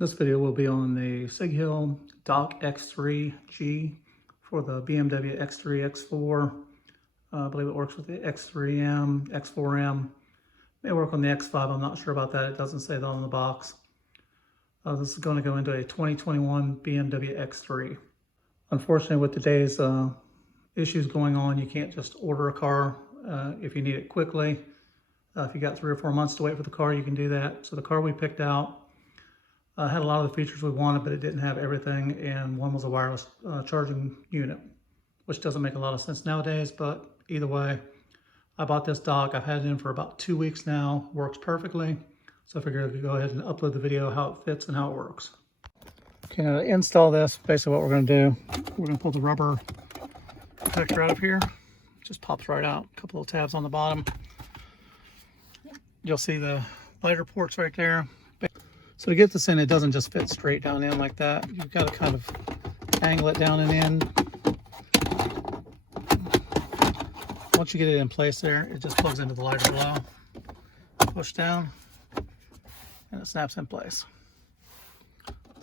This video will be on the Sighill Dock X3G for the BMW X3, X4. I believe it works with the X3M, X4M. May work on the X5, I'm not sure about that. It doesn't say that on the box. This is going to go into a 2021 BMW X3. Unfortunately, with today's issues going on, you can't just order a car if you need it quickly. If you got 3 or 4 months to wait for the car, you can do that. So the car we picked out had a lot of the features we wanted, but it didn't have everything, and one was a wireless charging unit, which doesn't make a lot of sense nowadays, but either way, I bought this dock. I've had it in for about 2 weeks now, works perfectly, so I figured I could go ahead and upload the video how it fits and how it works. Okay, now to install this, basically what we're going to do, we're going to pull the rubber protector out of here. It just pops right out, a couple of tabs on the bottom. You'll see the lighter ports right there. So to get this in, it doesn't just fit straight down in like that. You've got to kind of angle it down and in. Once you get it in place there, it just plugs into the lighter below. Push down, and it snaps in place.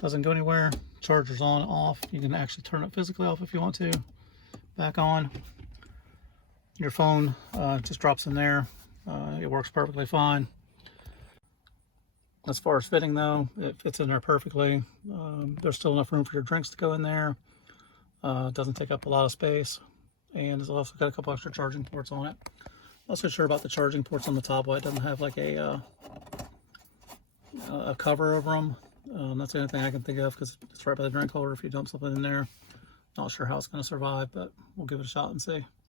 Doesn't go anywhere. Charger's on, off. You can actually turn it physically off if you want to. Back on. Your phone just drops in there. It works perfectly fine. As far as fitting though, it fits in there perfectly. There's still enough room for your drinks to go in there. It doesn't take up a lot of space. And it's also got a couple extra charging ports on it. Not so sure about the charging ports on the top, why it doesn't have like a cover over them. That's the only thing I can think of, because it's right by the drink holder if you dump something in there. Not sure how it's going to survive, but we'll give it a shot and see.